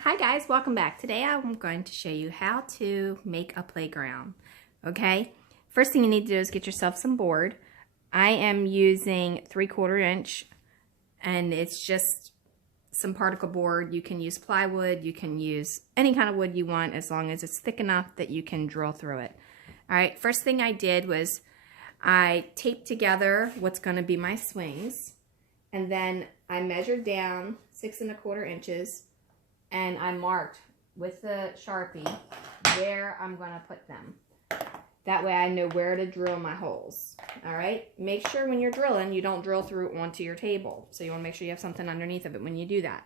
Hi guys, welcome back. Today I'm going to show you how to make a playground. Okay, first thing you need to do is get yourself some board. I am using 3/4 inch and it's just some particle board. You can use plywood, you can use any kind of wood you want as long as it's thick enough that you can drill through it. Alright, first thing I did was I taped together what's going to be my swings, and then I measured down 6 1/4 inches. And I marked with the Sharpie where I'm going to put them. That way I know where to drill my holes. Alright? Make sure when you're drilling you don't drill through onto your table. So you want to make sure you have something underneath of it when you do that.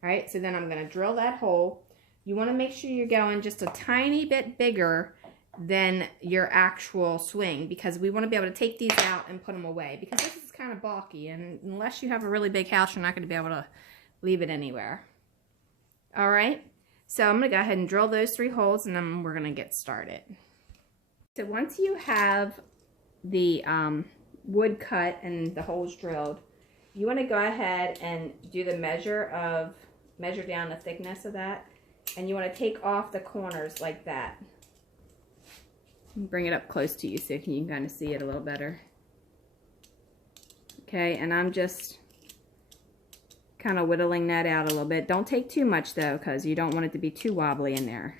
Alright, so then I'm going to drill that hole. You want to make sure you're going just a tiny bit bigger than your actual swing, because we want to be able to take these out and put them away, because this is kind of bulky, and unless you have a really big house you're not going to be able to leave it anywhere. Alright, so I'm going to go ahead and drill those 3 holes and then we're going to get started. So once you have the wood cut and the holes drilled, you want to go ahead and do the measure down the thickness of that, and you want to take off the corners like that. Bring it up close to you so you can kind of see it a little better. Okay, and I'm just kind of whittling that out a little bit. Don't take too much though, because you don't want it to be too wobbly in there.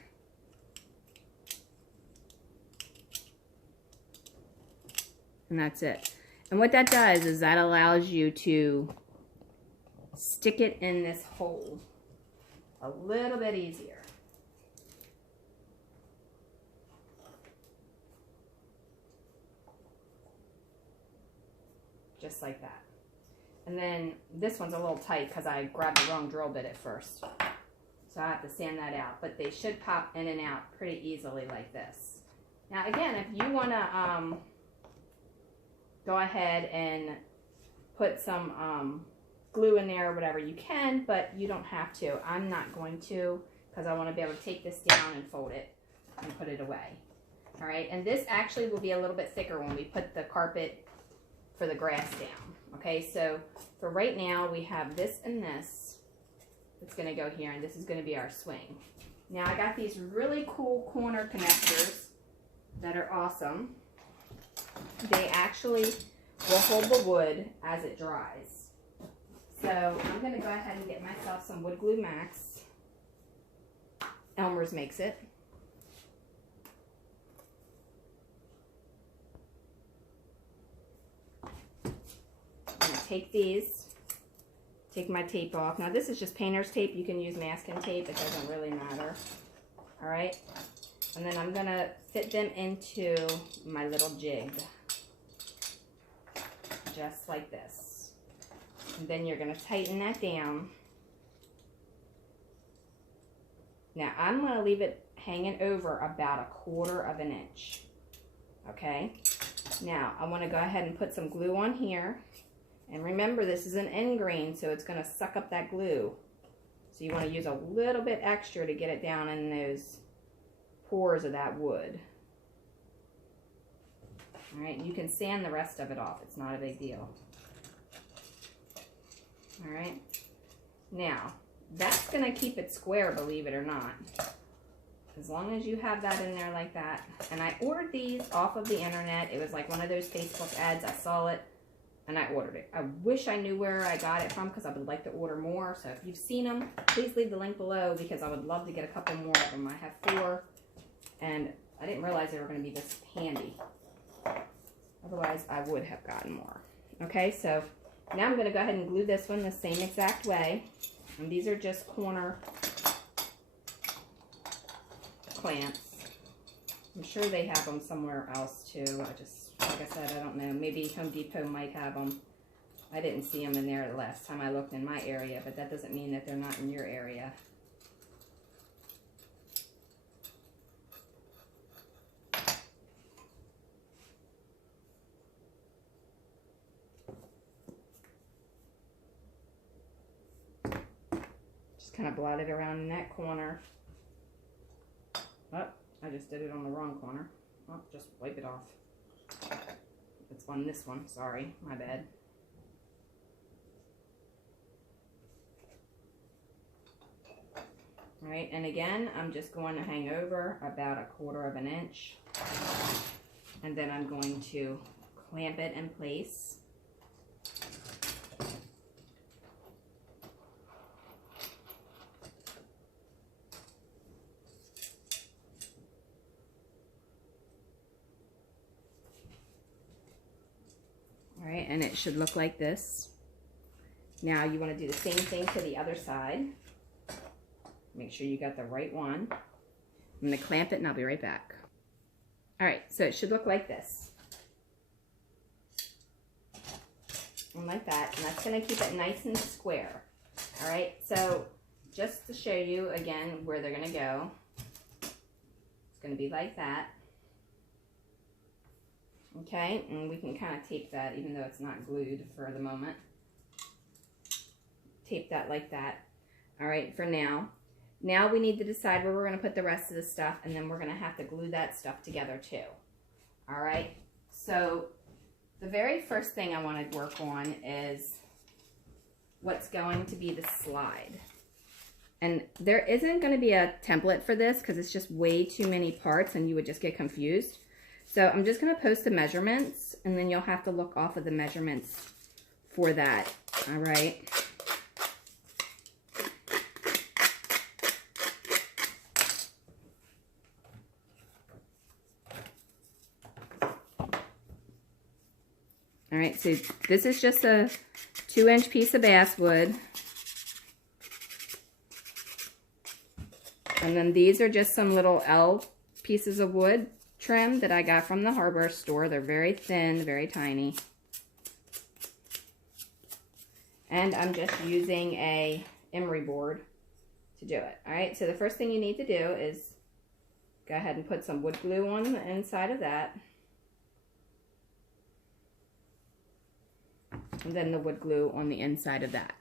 And that's it. And what that does is that allows you to stick it in this hole a little bit easier. Just like that. And then this one's a little tight because I grabbed the wrong drill bit at first. So I have to sand that out. But they should pop in and out pretty easily like this. Now again, if you want to go ahead and put some glue in there or whatever, you can, but you don't have to. I'm not going to, because I want to be able to take this down and fold it and put it away. Alright, and this actually will be a little bit thicker when we put the carpet for the grass down. Okay, so for right now we have this and this that's going to go here, and this is going to be our swing. Now I got these really cool corner connectors that are awesome. They actually will hold the wood as it dries. So I'm going to go ahead and get myself some Wood Glue Max. Elmer's makes it. Take these, take my tape off. Now this is just painter's tape. You can use masking tape, it doesn't really matter. Alright, and then I'm going to fit them into my little jig. Just like this. And then you're going to tighten that down. Now I'm going to leave it hanging over about 1/4 inch. Okay, now I want to go ahead and put some glue on here. And remember, this is an end grain, so it's going to suck up that glue. So you want to use a little bit extra to get it down in those pores of that wood. Alright, you can sand the rest of it off. It's not a big deal. Alright, now, that's going to keep it square, believe it or not. As long as you have that in there like that. And I ordered these off of the internet. It was like one of those Facebook ads. I saw it. And I ordered it. I wish I knew where I got it from, because I would like to order more. So if you've seen them, please leave the link below, because I would love to get a couple more of them. I have 4, and I didn't realize they were going to be this handy. Otherwise, I would have gotten more. Okay, so now I'm going to go ahead and glue this one the same exact way. And these are just corner clamps. I'm sure they have them somewhere else too. Like I said, I don't know. Maybe Home Depot might have them. I didn't see them in there the last time I looked in my area, but that doesn't mean that they're not in your area. Just kind of blot it around in that corner. Oh, I just did it on the wrong corner. Oh, just wipe it off. It's on this one, sorry, my bad. All right, and again, I'm just going to hang over about 1/4 of an inch, and then I'm going to clamp it in place. All right, and it should look like this. Now you want to do the same thing to the other side. Make sure you got the right one. I'm going to clamp it and I'll be right back. All right, so it should look like this. And like that, and that's going to keep it nice and square. All right, so just to show you again where they're going to go, it's going to be like that. Okay, and we can kind of tape that even though it's not glued for the moment. Tape that like that. All right, for now. Now we need to decide where we're going to put the rest of the stuff, and then we're going to have to glue that stuff together too. All right, so the very first thing I want to work on is what's going to be the slide. And there isn't going to be a template for this because it's just way too many parts and you would just get confused. So I'm just going to post the measurements, and then you'll have to look off of the measurements for that. All right. All right, so this is just a 2-inch piece of basswood. And then these are just some little L pieces of wood trim that I got from the hardware store. They're very thin, very tiny. And I'm just using a emery board to do it. All right, so the first thing you need to do is go ahead and put some wood glue on the inside of that. And then the wood glue on the inside of that.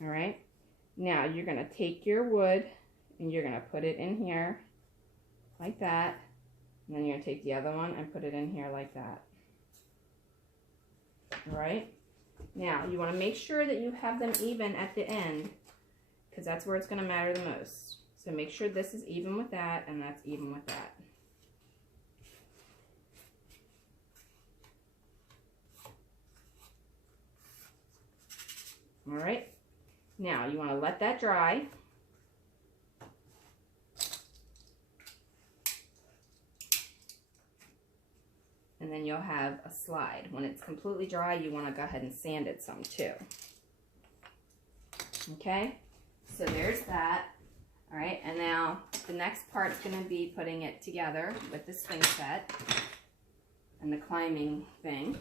All right, now you're going to take your wood and you're going to put it in here like that. And then you're going to take the other one and put it in here like that. All right, now you want to make sure that you have them even at the end because that's where it's going to matter the most. So make sure this is even with that and that's even with that. All right, now you want to let that dry. And then you'll have a slide. When it's completely dry, you want to go ahead and sand it some too. Okay, so there's that. All right, and now the next part is going to be putting it together with the swing set and the climbing thing.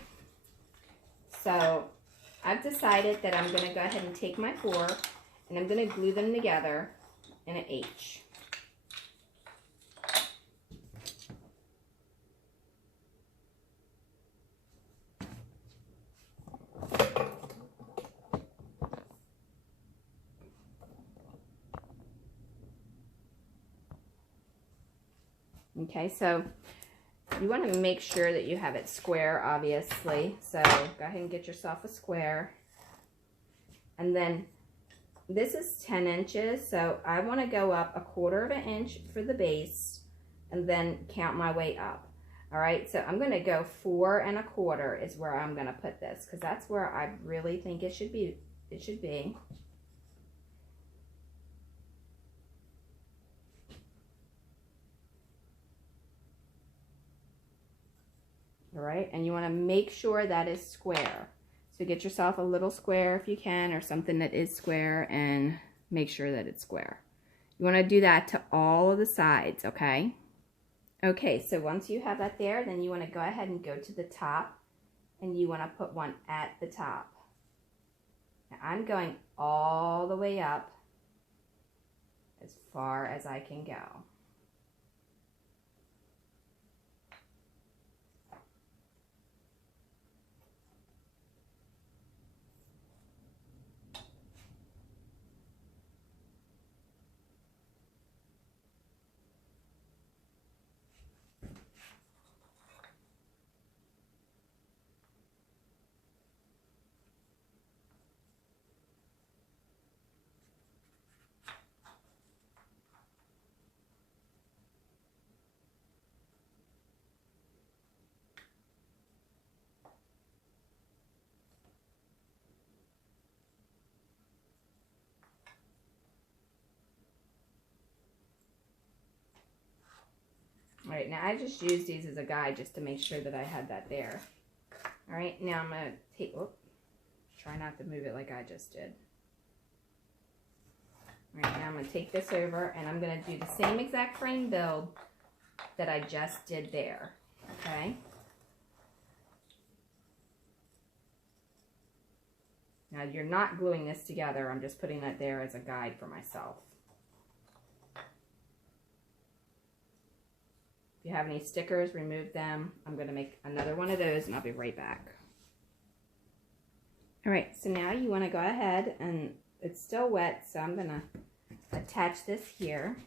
So I've decided that I'm going to go ahead and take my 4 and I'm going to glue them together in an H. Okay, so you want to make sure that you have it square, obviously. So go ahead and get yourself a square. And then this is 10 inches, so I want to go up 1/4 of an inch for the base and then count my way up. All right, so I'm going to go 4 1/4 is where I'm going to put this because that's where I really think it should be. All right, and you want to make sure that is square. So get yourself a little square if you can, or something that is square, and make sure that it's square. You want to do that to all of the sides, okay? Okay, so once you have that there, then you want to go ahead and go to the top, and you want to put one at the top. Now I'm going all the way up as far as I can go. Alright, now I just used these as a guide just to make sure that I had that there. Alright, now I'm going to take, try not to move it like I just did. Alright, now I'm going to take this over and I'm going to do the same exact frame build that I just did there. Okay? Now you're not gluing this together, I'm just putting that there as a guide for myself. If you have any stickers, remove them. I'm going to make another one of those and I'll be right back. Alright, so now you want to go ahead and it's still wet, so I'm going to attach this here.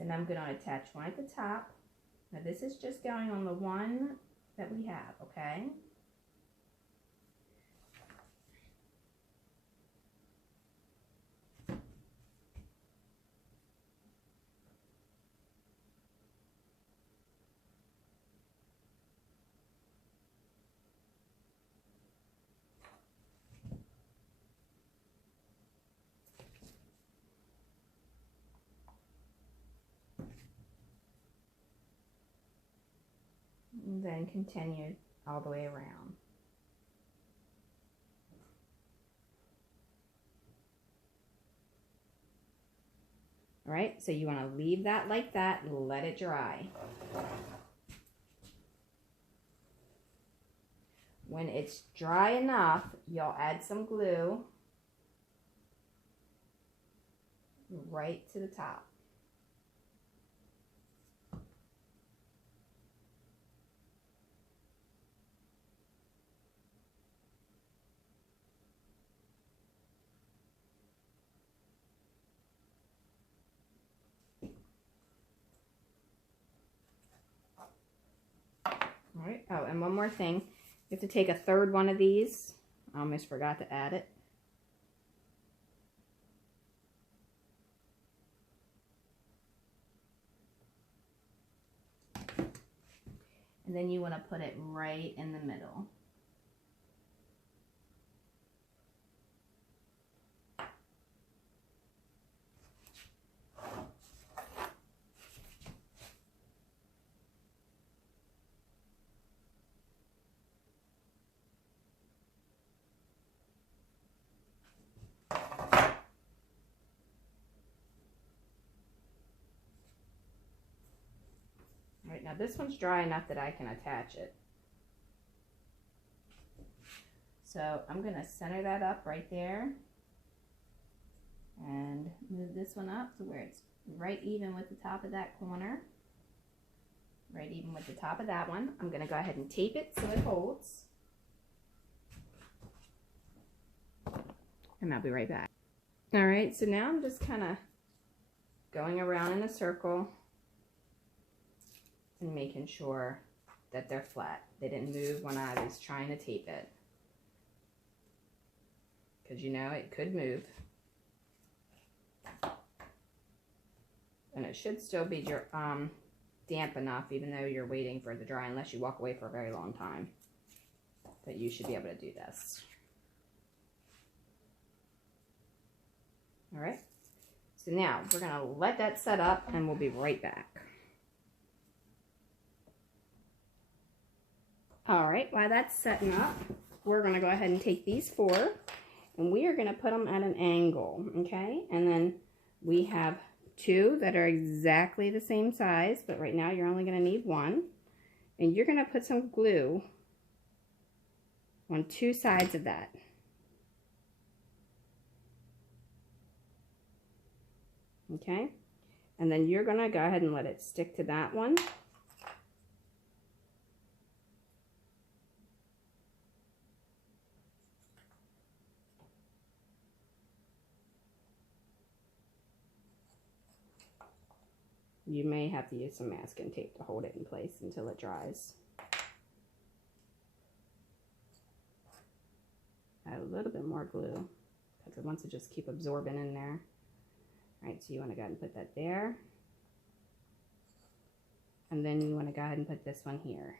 Then I'm going to attach one at the top. Now this is just going on the one that we have, okay? And then continue all the way around. All right, so you want to leave that like that and let it dry. When it's dry enough, you'll add some glue right to the top. All right, oh, and one more thing. You have to take a third one of these. I almost forgot to add it. And then you want to put it right in the middle. All right, now this one's dry enough that I can attach it. So I'm going to center that up right there and move this one up to where it's right even with the top of that corner. Right even with the top of that one. I'm going to go ahead and tape it so it holds. And I'll be right back. All right, so now I'm just kind of going around in a circle and making sure that they're flat. They didn't move when I was trying to tape it. Because you know it could move. And it should still be damp enough even though you're waiting for it to dry unless you walk away for a very long time. But you should be able to do this. Alright, so now we're going to let that set up and we'll be right back. Alright, while that's setting up, we're going to go ahead and take these four and we are going to put them at an angle, okay? And then we have two that are exactly the same size, but right now you're only going to need one. And you're going to put some glue on two sides of that. Okay, and then you're going to go ahead and let it stick to that one. You may have to use some masking tape to hold it in place until it dries. add a little bit more glue because it wants to just keep absorbing in there. All right, so you want to go ahead and put that there. And then you want to go ahead and put this one here.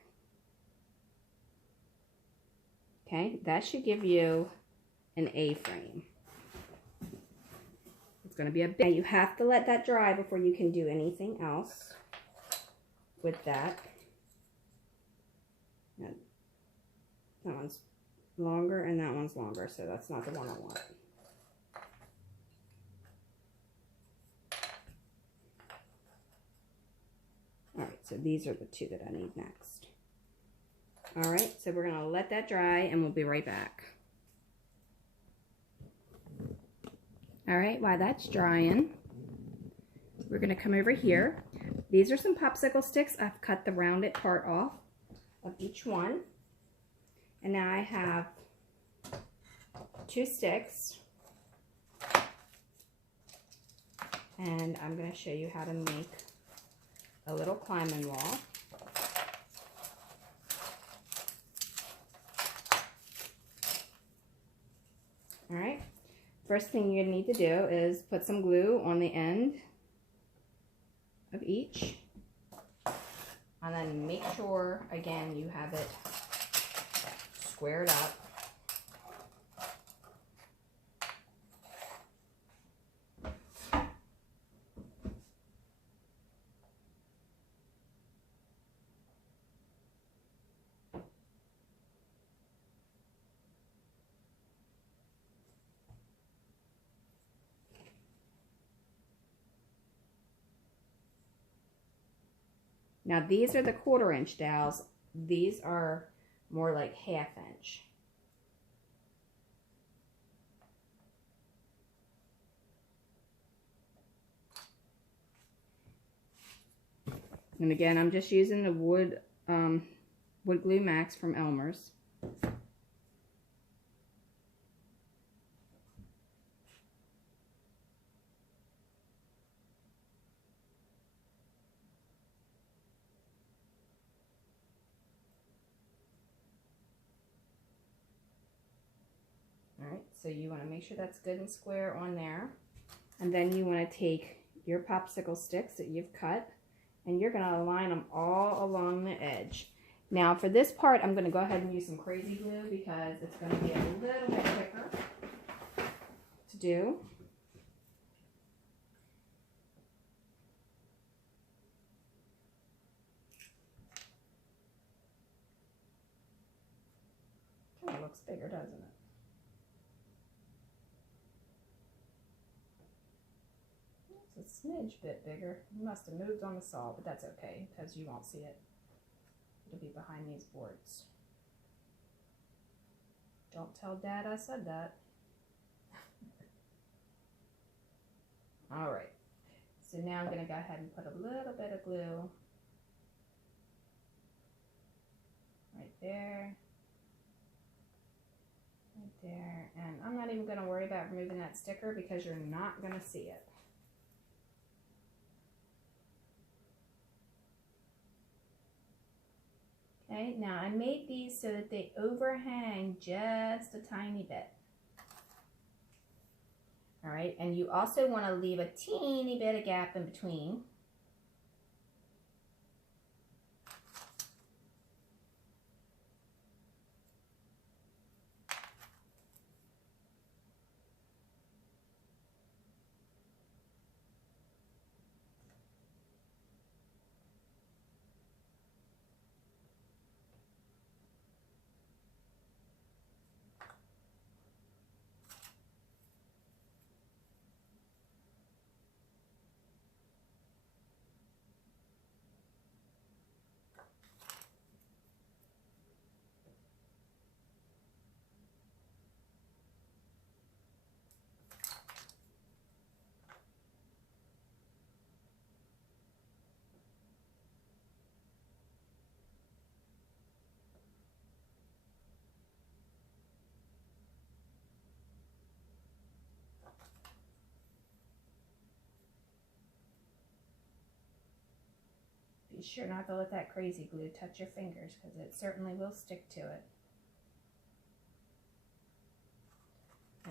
Okay, that should give you an A-frame. It's going to be a bit. Now you have to let that dry before you can do anything else with that. Now, that one's longer and that one's longer, so that's not the one I want. All right, so these are the two that I need next. All right, so we're gonna let that dry and we'll be right back. All right, while that's drying, we're gonna come over here. These are some popsicle sticks. I've cut the rounded part off of each one. And now I have 2 sticks. And I'm gonna show you how to make a little climbing wall. All right, first thing you're gonna need to do is put some glue on the end of each. And then make sure, again, you have it squared up. Now these are the 1/4 inch dowels. These are more like 1/2 inch. And again, I'm just using the wood glue max from Elmer's. Alright, so you want to make sure that's good and square on there. And then you want to take your popsicle sticks that you've cut and you're going to align them all along the edge. Now for this part, I'm going to go ahead and use some crazy glue because it's going to be a little bit quicker to do. Kind of looks bigger, doesn't it? It's a smidge bit bigger. You must have moved on the saw, but that's okay because you won't see it. It'll be behind these boards. Don't tell Dad I said that. All right. So now I'm going to go ahead and put a little bit of glue right there. Right there. And I'm not even going to worry about removing that sticker because you're not going to see it. Okay, now I made these so that they overhang just a tiny bit. All right, and you also want to leave a teeny bit of gap in between. Be sure not to let that crazy glue touch your fingers because it certainly will stick to it.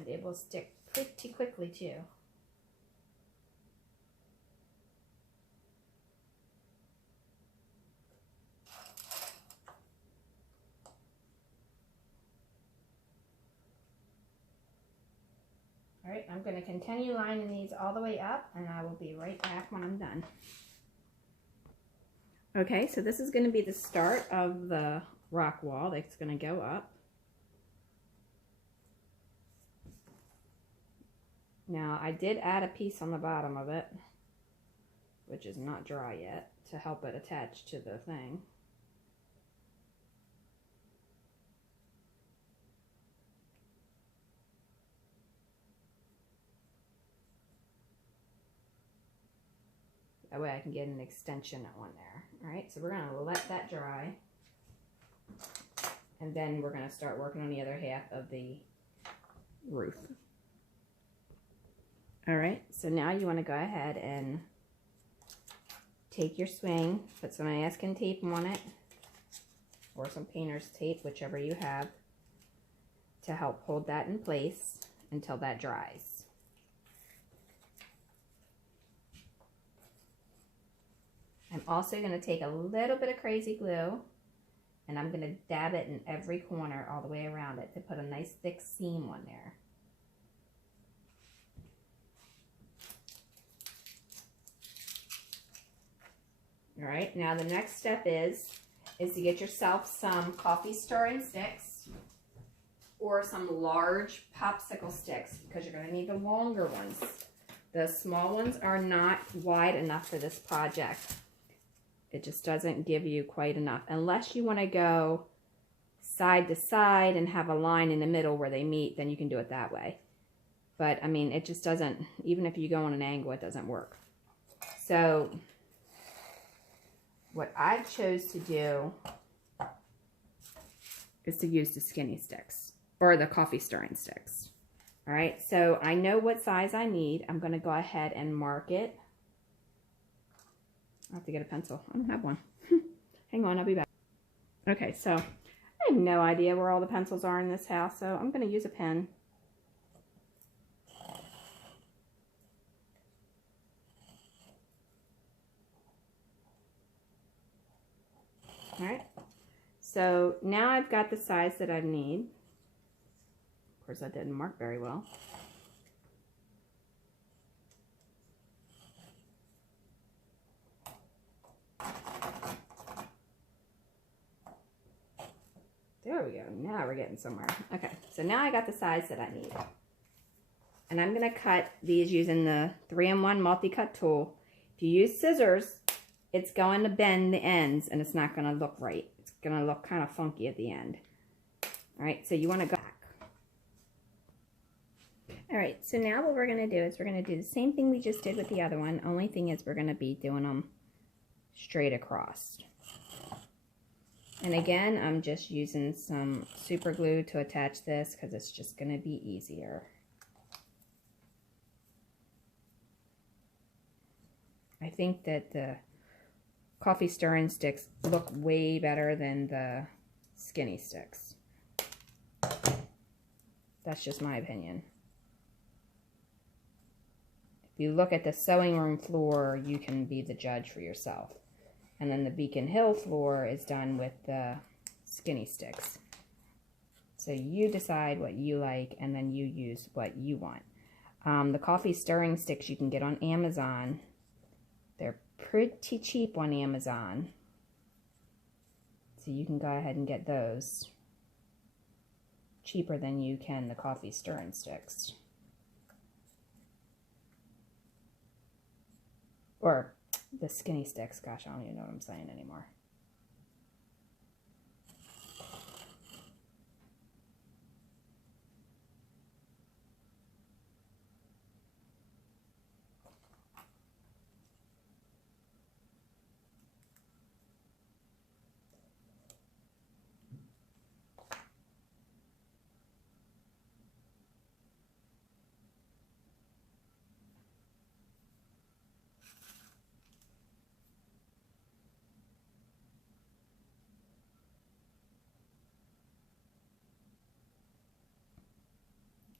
and it will stick pretty quickly too. All right, I'm going to continue lining these all the way up, and I will be right back when I'm done. Okay, so this is going to be the start of the rock wall that's going to go up. Now, I did add a piece on the bottom of it, which is not dry yet, to help it attach to the thing. That way I can get an extension on there. All right, so we're going to let that dry. And then we're going to start working on the other half of the roof. All right, so now you want to go ahead and take your swing, put some masking tape on it, or some painter's tape, whichever you have, to help hold that in place until that dries. I'm also going to take a little bit of crazy glue, and I'm going to dab it in every corner all the way around it to put a nice thick seam on there. All right, now the next step is to get yourself some coffee stirring sticks or some large popsicle sticks, because you're going to need the longer ones. The small ones are not wide enough for this project. It just doesn't give you quite enough, unless you want to go side to side and have a line in the middle where they meet, then you can do it that way. But I mean, it just doesn't, even if you go on an angle, it doesn't work. So what I chose to do is to use the skinny sticks, or the coffee stirring sticks. All right, so I know what size I need. I'm going to go ahead and mark it. I have to get a pencil. I don't have one. Hang on, I'll be back. Okay, so I have no idea where all the pencils are in this house, so I'm going to use a pen. All right, so now I've got the size that I need. Of course, that didn't mark very well. There we go. Now we're getting somewhere. Okay, so now I got the size that I need. And I'm going to cut these using the 3-in-1 multi-cut tool. If you use scissors, it's going to bend the ends and it's not going to look right. It's going to look kind of funky at the end. All right, so you want to go back. All right, so now what we're going to do is we're going to do the same thing we just did with the other one. Only thing is we're going to be doing them straight across. And again, I'm just using some super glue to attach this because it's just going to be easier. I think that the coffee stirring sticks look way better than the skinny sticks. That's just my opinion. If you look at the sewing room floor, you can be the judge for yourself. And then the Beacon Hill floor is done with the skinny sticks. So you decide what you like, and then you use what you want. The coffee stirring sticks you can get on Amazon. They're pretty cheap on Amazon. So you can go ahead and get those. Cheaper than you can the coffee stirring sticks. Or the skinny sticks. Gosh, I don't even know what I'm saying anymore.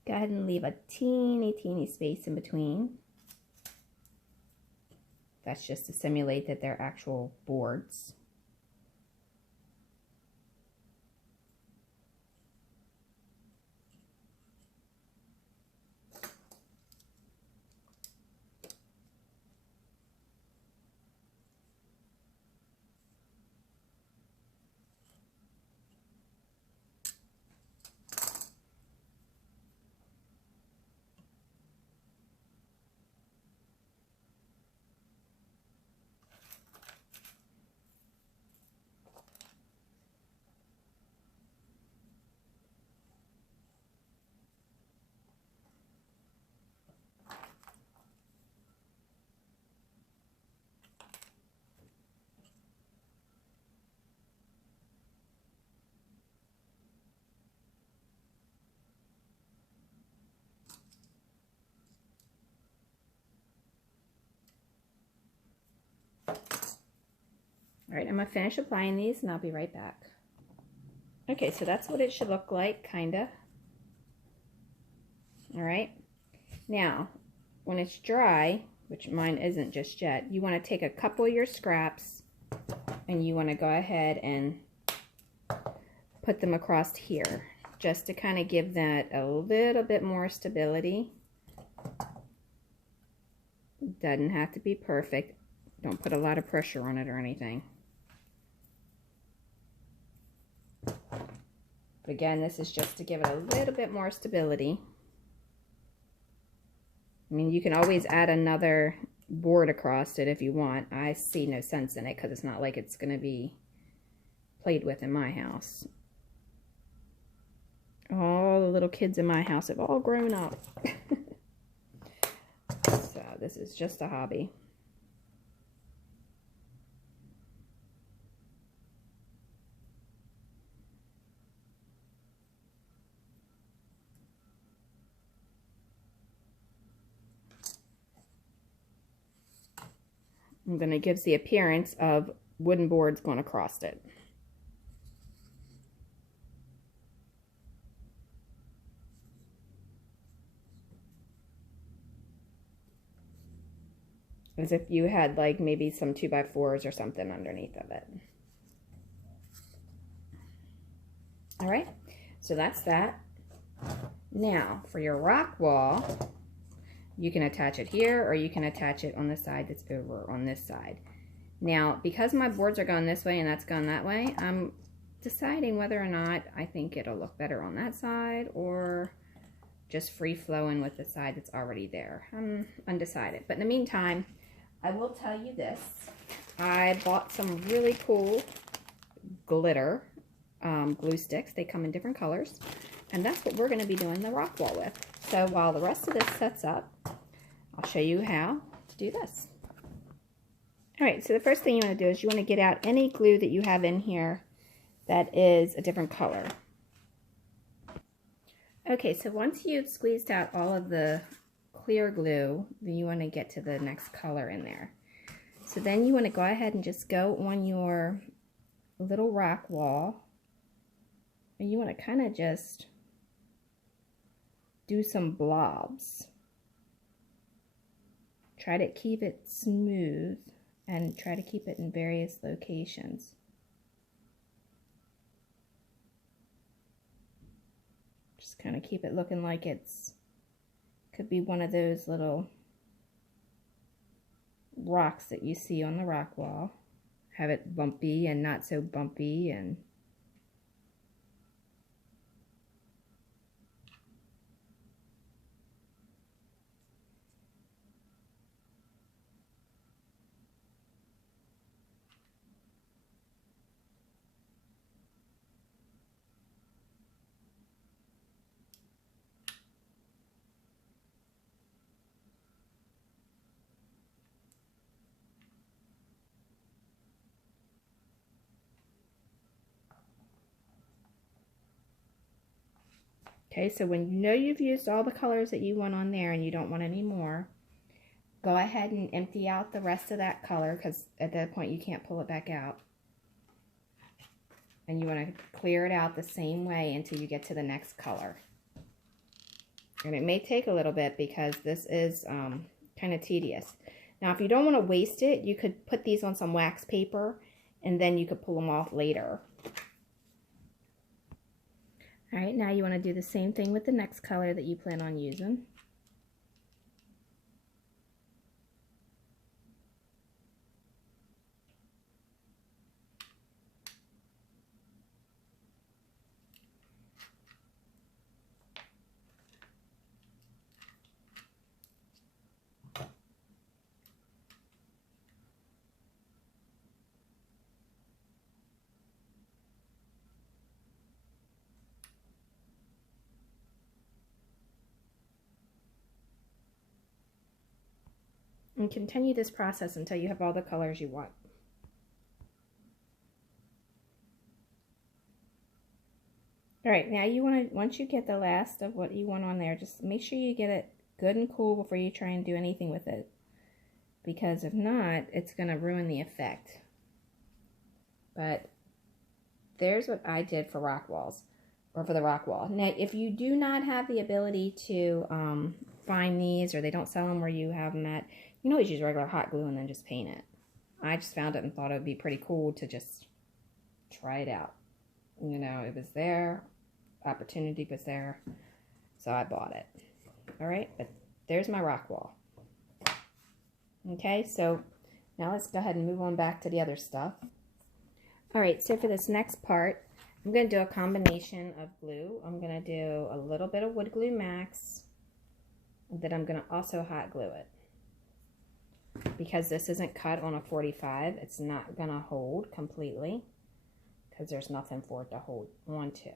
Go ahead and leave a teeny space in between. That's just to simulate that they're actual boards. All right, I'm gonna finish applying these and I'll be right back. Okay, so that's what it should look like, kinda. All right, now when it's dry, which mine isn't just yet, you wanna take a couple of your scraps and you wanna go ahead and put them across here, just to kind of give that a little bit more stability. It doesn't have to be perfect. Don't put a lot of pressure on it or anything. But again, this is just to give it a little bit more stability. I mean, you can always add another board across it if you want. I see no sense in it because it's not like it's going to be played with in my house. All the little kids in my house have all grown up. So this is just a hobby. I'm going to give the appearance of wooden boards going across it. As if you had like maybe some 2x4s or something underneath of it. All right, so that's that. Now for your rock wall, you can attach it here or you can attach it on the side that's over on this side. Now, because my boards are going this way and that's going that way, I'm deciding whether or not I think it'll look better on that side or just free flowing with the side that's already there. I'm undecided. But in the meantime, I will tell you this. I bought some really cool glitter glue sticks. They come in different colors. And that's what we're going to be doing the rock wall with. So while the rest of this sets up, I'll show you how to do this. All right, so the first thing you want to do is you want to get out any glue that you have in here that is a different color. Okay, so once you've squeezed out all of the clear glue, then you want to get to the next color in there. So then you want to go ahead and just go on your little rock wall, and you want to kind of just do some blobs. Try to keep it smooth and try to keep it in various locations. Just kind of keep it looking like it's, could be one of those little rocks that you see on the rock wall. Have it bumpy and not so bumpy, and okay, so when you know you've used all the colors that you want on there and you don't want any more, go ahead and empty out the rest of that color, because at that point you can't pull it back out. And you want to clear it out the same way until you get to the next color. And it may take a little bit because this is kind of tedious. Now, if you don't want to waste it, you could put these on some wax paper and then you could pull them off later. All right, now you want to do the same thing with the next color that you plan on using. And continue this process until you have all the colors you want. All right, now you want to, once you get the last of what you want on there, just make sure you get it good and cool before you try and do anything with it. Because if not, it's going to ruin the effect. But there's what I did for rock walls, or for the rock wall. Now, if you do not have the ability to find these, or they don't sell them where you have them at, you can always use regular hot glue and then just paint it. I just found it and thought it would be pretty cool to just try it out. You know, it was there, opportunity was there, so I bought it. All right, but there's my rock wall. Okay, so now let's go ahead and move on back to the other stuff. All right, so for this next part, I'm going to do a combination of glue. I'm going to do a little bit of wood glue max, and then I'm going to also hot glue it. Because this isn't cut on a 45, it's not going to hold completely because there's nothing for it to hold onto.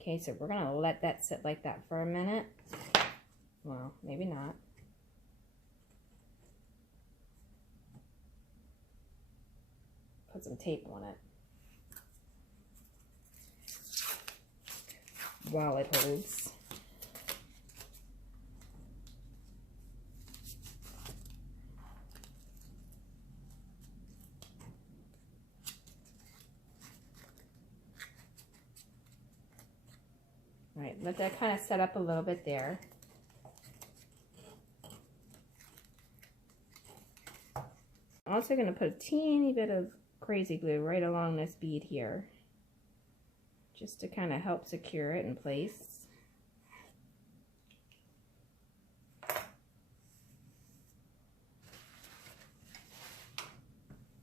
Okay, so we're going to let that sit like that for a minute. Well, maybe not. Put some tape on it while it holds. All right, let that kind of set up a little bit there. I'm also going to put a teeny bit of crazy glue right along this bead here, just to kind of help secure it in place.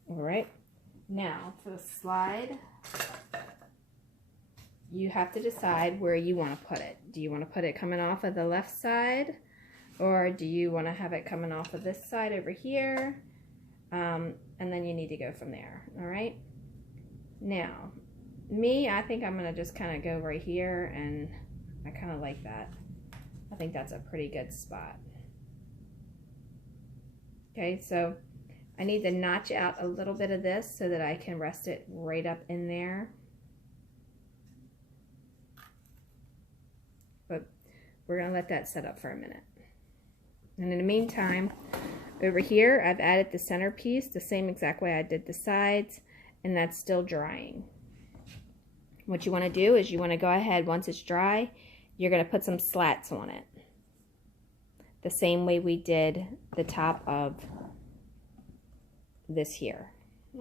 All right, now for the slide, you have to decide where you want to put it. Do you want to put it coming off of the left side, or do you want to have it coming off of this side over here? And then you need to go from there. All right, now I think I'm gonna just kind of go right here, and I kind of like that. I think that's a pretty good spot. Okay, so I need to notch out a little bit of this so that I can rest it right up in there. But we're gonna let that set up for a minute. And in the meantime, over here, I've added the centerpiece the same exact way I did the sides, and that's still drying. What you want to do is you want to go ahead, once it's dry, you're going to put some slats on it. The same way we did the top of this here.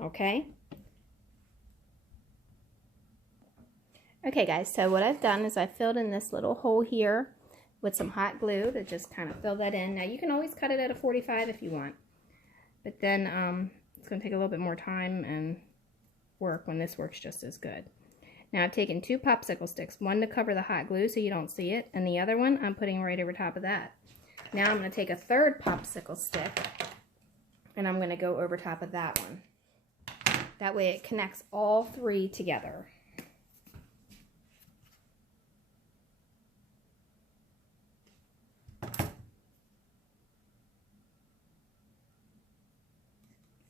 Okay? Okay guys, so what I've done is I filled in this little hole here with some hot glue to just kind of fill that in. Now you can always cut it at a 45 if you want, but then it's going to take a little bit more time and work when this works just as good. Now I've taken 2 popsicle sticks, one to cover the hot glue so you don't see it, and the other one I'm putting right over top of that. Now I'm going to take a 3rd popsicle stick and I'm going to go over top of that one. That way it connects all 3 together.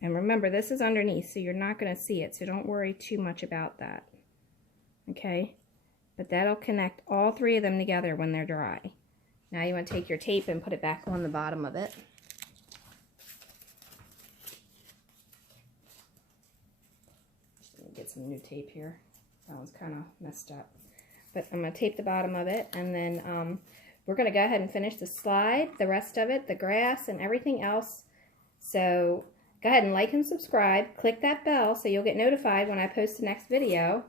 And remember, this is underneath, so you're not going to see it, so don't worry too much about that. Okay? But that'll connect all 3 of them together when they're dry. Now you want to take your tape and put it back on the bottom of it. Just let me get some new tape here. That one's kind of messed up. But I'm going to tape the bottom of it, and then we're going to go ahead and finish the slide, the rest of it, the grass, and everything else. So go ahead and like and subscribe. Click that bell so you'll get notified when I post the next video,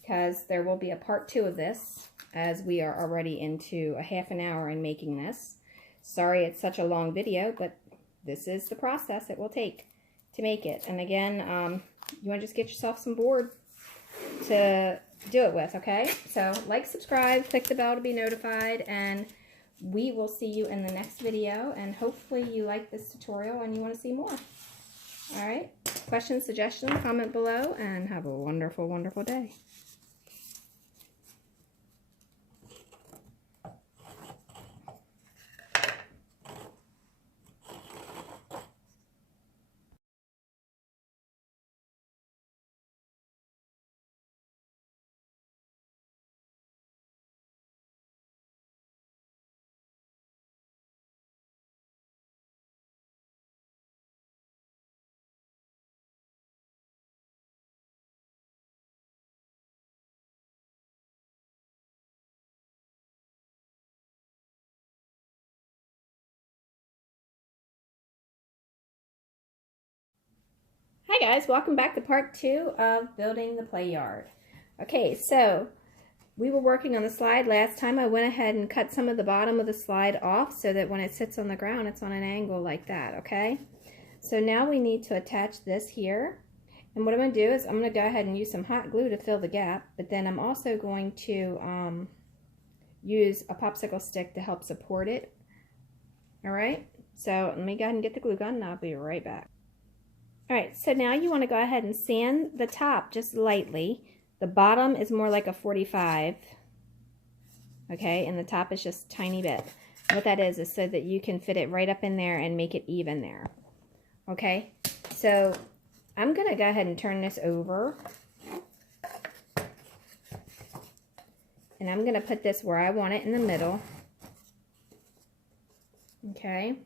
because there will be a part 2 of this, as we are already into a half an hour in making this. Sorry it's such a long video, but this is the process it will take to make it. And again, you want to just get yourself some board to do it with, okay? So like, subscribe, click the bell to be notified, and we will see you in the next video. And hopefully you like this tutorial and you want to see more. All right, questions, suggestions, comment below, and have a wonderful, wonderful day. Hi guys, welcome back to part 2 of building the play yard. Okay, so we were working on the slide last time. I went ahead and cut some of the bottom of the slide off so that when it sits on the ground, it's on an angle like that, okay? So now we need to attach this here. And what I'm going to do is I'm going to go ahead and use some hot glue to fill the gap, but then I'm also going to use a popsicle stick to help support it. All right, so let me go ahead and get the glue gun and I'll be right back. Alright, so now you want to go ahead and sand the top just lightly. The bottom is more like a 45, okay, and the top is just a tiny bit. What that is so that you can fit it right up in there and make it even there. Okay, so I'm going to go ahead and turn this over. And I'm going to put this where I want it in the middle. Okay.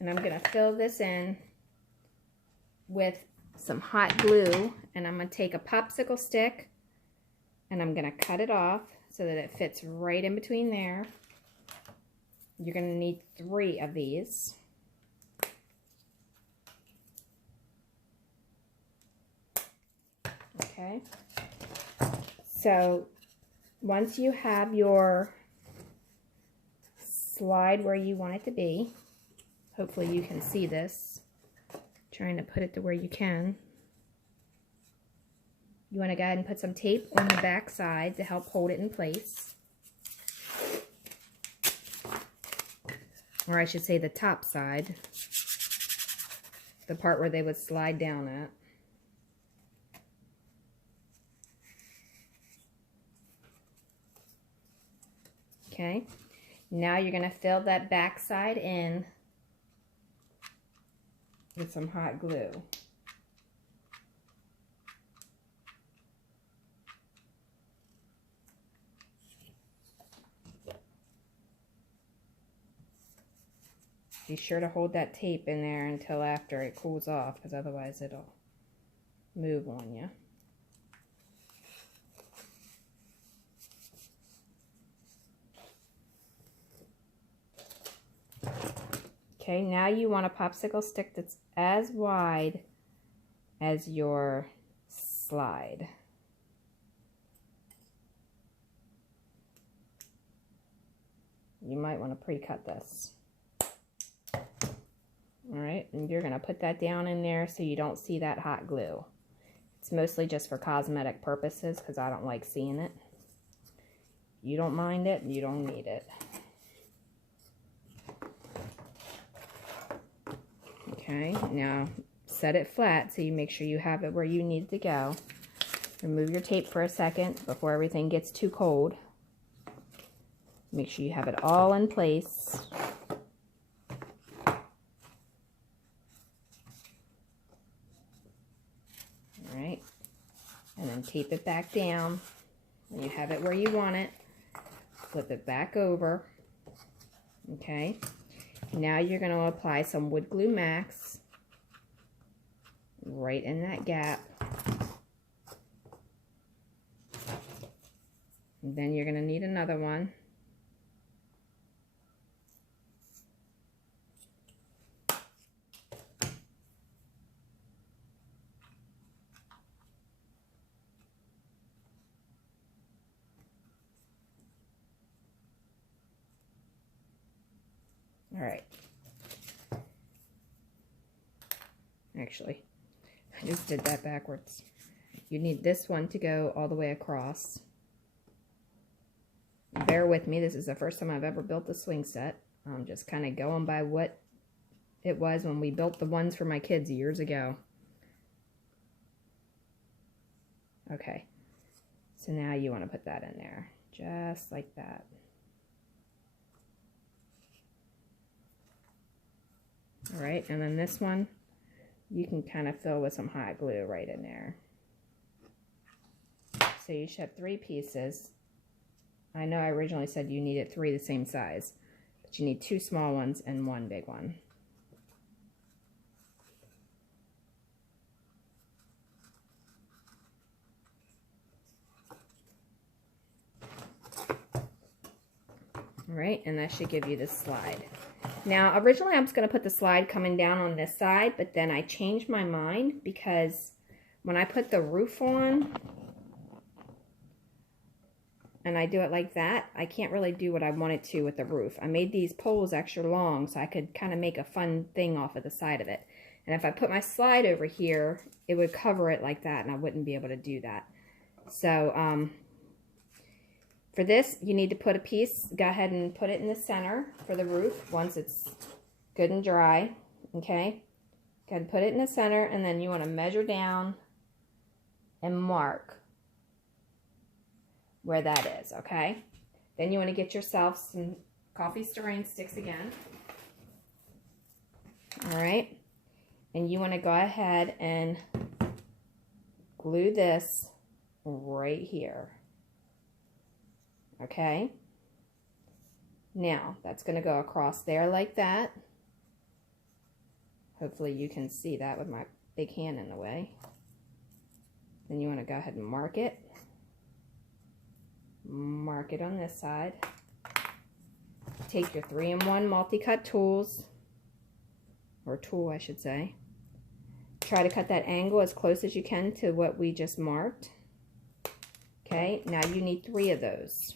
And I'm going to fill this in with some hot glue, and I'm going to take a popsicle stick and I'm going to cut it off so that it fits right in between there. You're going to need 3 of these. Okay. So once you have your slide where you want it to be, hopefully you can see this. Trying to put it to where you can. You want to go ahead and put some tape on the back side to help hold it in place. Or I should say the top side. The part where they would slide down at. Okay. Now you're going to fill that back side in with some hot glue. Be sure to hold that tape in there until after it cools off, because otherwise it'll move on you. Okay, now you want a popsicle stick that's as wide as your slide. You might want to pre-cut this. Alright, and you're going to put that down in there so you don't see that hot glue. It's mostly just for cosmetic purposes because I don't like seeing it. You don't mind it, you don't need it. Okay, now set it flat so you make sure you have it where you need to go. Remove your tape for a second before everything gets too cold. Make sure you have it all in place. Alright, and then tape it back down. When you have it where you want it, flip it back over. Okay. Now you're going to apply some wood glue max right in that gap. And then you're going to need another one. All right. Actually, I just did that backwards. You need this one to go all the way across. Bear with me, this is the first time I've ever built a swing set. I'm just kind of going by what it was when we built the ones for my kids years ago. Okay, so now you want to put that in there, just like that. All right, and then this one, you can kind of fill with some hot glue right in there. So you should have 3 pieces. I know I originally said you needed 3 the same size, but you need 2 small ones and 1 big one. All right, and that should give you this slide. Now, originally I was going to put the slide coming down on this side, but then I changed my mind because when I put the roof on and I do it like that, I can't really do what I wanted to with the roof. I made these poles extra long so I could kind of make a fun thing off of the side of it. And if I put my slide over here, it would cover it like that and I wouldn't be able to do that. So, for this, you need to put a piece, go ahead and put it in the center for the roof once it's good and dry, okay? Go ahead and put it in the center, and then you want to measure down and mark where that is, okay? Then you want to get yourself some coffee stirring sticks again. All right? And you want to go ahead and glue this right here. Okay, now that's going to go across there like that. Hopefully you can see that with my big hand in the way. Then you want to go ahead and mark it. Mark it on this side. Take your 3-in-1 multi-cut tools, or tool I should say. Try to cut that angle as close as you can to what we just marked. Okay, now you need 3 of those.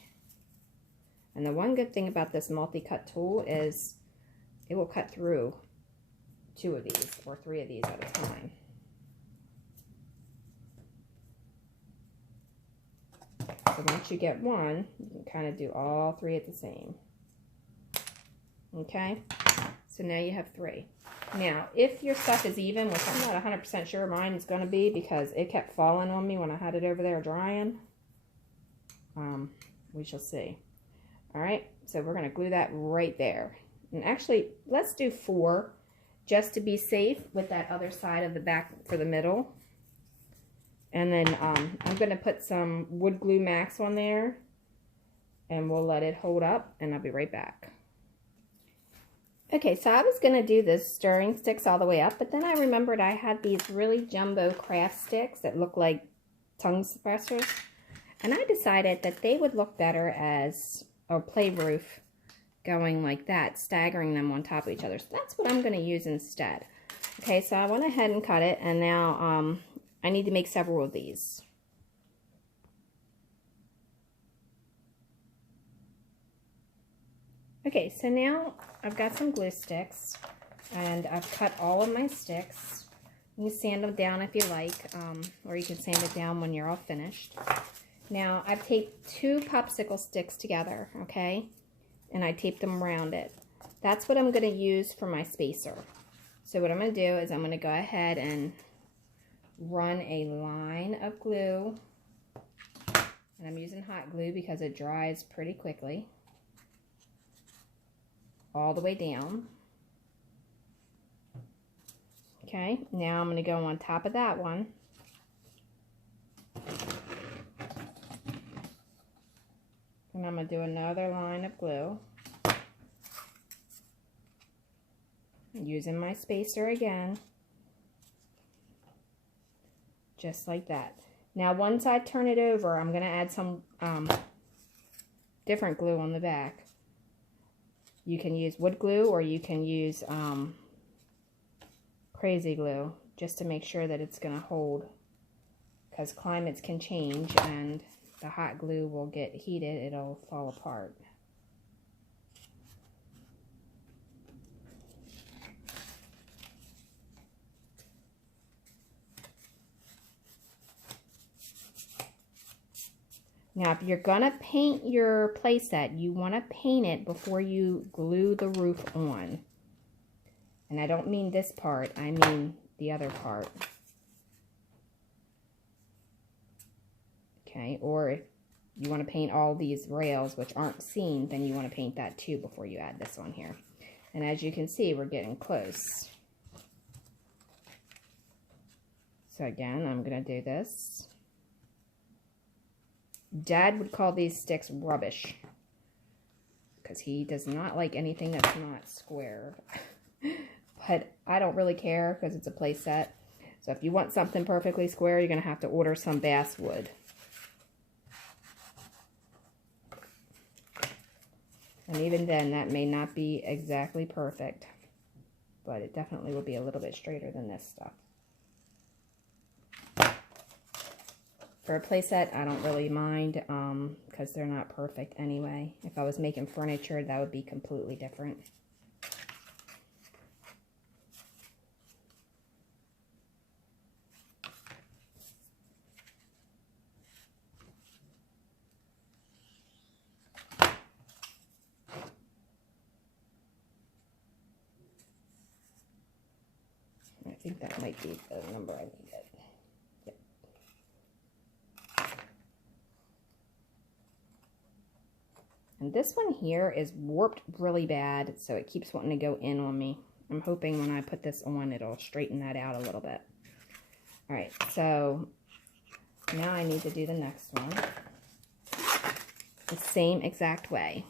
And the one good thing about this multi-cut tool is it will cut through 2 of these or 3 of these at a time. So once you get one, you can kind of do all 3 at the same. Okay, so now you have 3. Now, if your stuff is even, which I'm not 100% sure mine is going to be because it kept falling on me when I had it over there drying, we shall see. All right, so we're going to glue that right there. And actually, let's do 4 just to be safe with that other side of the back for the middle. And then I'm going to put some wood glue max on there and we'll let it hold up and I'll be right back. Okay, so I was going to do the stirring sticks all the way up, but then I remembered I had these really jumbo craft sticks that look like tongue suppressors. And I decided that they would look better as a play roof going like that, staggering them on top of each other. So that's what I'm going to use instead. Okay, so I went ahead and cut it, and now I need to make several of these. Okay, so now I've got some glue sticks, and I've cut all of my sticks. You can sand them down if you like, or you can sand it down when you're all finished. Now, I've taped 2 popsicle sticks together, okay? And I taped them around it. That's what I'm going to use for my spacer. So what I'm going to do is I'm going to go ahead and run a line of glue. And I'm using hot glue because it dries pretty quickly. All the way down. Okay, now I'm going to go on top of that one. And I'm going to do another line of glue. Using my spacer again. Just like that. Now once I turn it over, I'm going to add some different glue on the back. You can use wood glue or you can use crazy glue just to make sure that it's going to hold, because climates can change and the hot glue will get heated, it'll fall apart. Now, if you're going to paint your playset, you want to paint it before you glue the roof on. And I don't mean this part, I mean the other part. Okay, or if you want to paint all these rails, which aren't seen, then you want to paint that too before you add this on here. And as you can see, we're getting close. So again, I'm going to do this. Dad would call these sticks rubbish because he does not like anything that's not square. But I don't really care because it's a play set. So if you want something perfectly square, you're going to have to order some basswood. And even then, that may not be exactly perfect, but it definitely will be a little bit straighter than this stuff. For a playset, I don't really mind because they're not perfect anyway. If I was making furniture, that would be completely different. I think that might be the number I needed. Yep. And this one here is warped really bad, so it keeps wanting to go in on me. I'm hoping when I put this on, it'll straighten that out a little bit. All right, so now I need to do the next one the same exact way.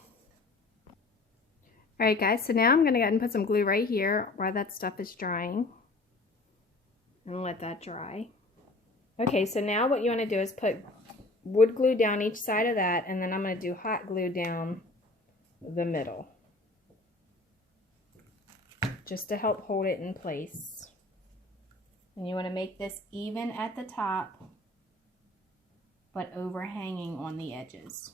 All right, guys, so now I'm going to go ahead and put some glue right here while that stuff is drying. And let that dry. Okay, so now what you want to do is put wood glue down each side of that, and then I'm going to do hot glue down the middle. Just to help hold it in place. And you want to make this even at the top, but overhanging on the edges.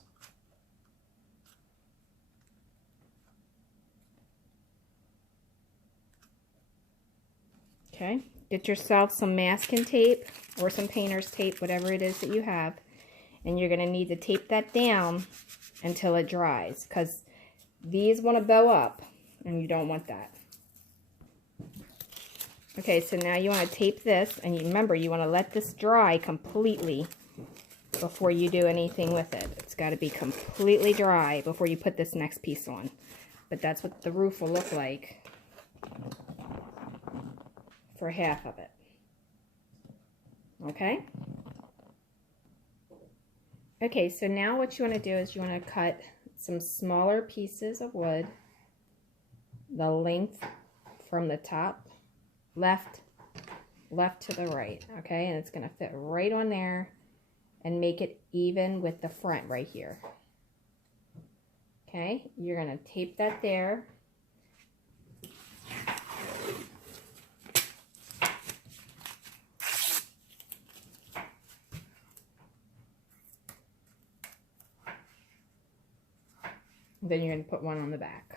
Okay. Get yourself some masking tape or some painter's tape, whatever it is that you have. And you're going to need to tape that down until it dries, because these want to bow up and you don't want that. Okay, so now you want to tape this, and you remember you want to let this dry completely before you do anything with it. It's got to be completely dry before you put this next piece on. But that's what the roof will look like for half of it. Okay? Okay, so now what you want to do is you want to cut some smaller pieces of wood the length from the top left to the right, okay? And it's going to fit right on there and make it even with the front right here. Okay, you're going to tape that there. Then you're going to put one on the back.